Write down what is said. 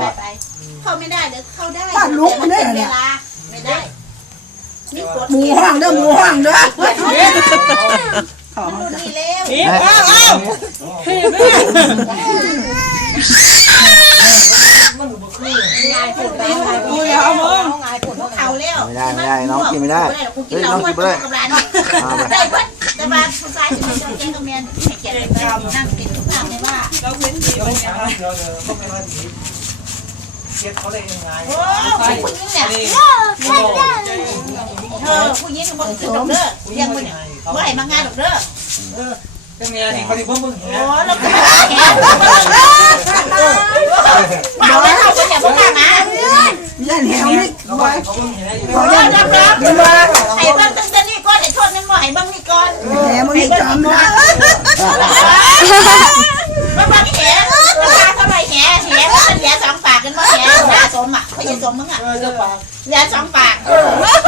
ว่ะไปเข้าไม่ได้หรือเข้าได้บ้านลุกมันได้เหรอเวเนี่ยลาไม่ได้นี่กดหมูห้องเด้อหมูห้องเด้อดูนี่เร็วนี่อ้าวอ้าวพี่แม่ง่ายสุดเลยกูอย่าเอามึงง่ายสุดพวกเขาเร็วไม่ได้ไม่ได้น้องกินไม่ได้กูกินเหล้าคนกับร้านนี่เอาไปได้เพิ่นแต่ว่าผู้ชายจะไม่ชอบแกงกับเมียให้เกียรติกันนั่งกินทุกอย่างไม่ว่า เราเป็นดีวันนี้ เดี๋ยวเดี๋ยวต้องไปว่าผีเก็บเขาได้ยังไงโอ้ผู้หญิงเนี่ยนี่เธอผู้หญิงบ่กินดอกเด้อเลี้ยงบ่เนี่ยบ่ให้มางานดอกเด้อเป็นไงนี่ยเขาที่เพิ่มมึงเห็นโอ้แล้วก็แหมาเอาไว้เท่ากันเนี่ยบ่กล้ามายันแหวนี่เขาไปเขาเพิ่งเห็นโอ้ยรับรับให้เบิ่งตั้งแต่นี่ก่อนให้โทษนึงบ่ให้เบิ่งนี่ก่อนแหวมันนี่จอมนะ บ่บ่นี่แหราคาเท่าไหร่แหแหมันแห สองปากกันบ่แหน้าสมอะไม่ใช่สมมึงอะเออเจ้าปากแหสองปาก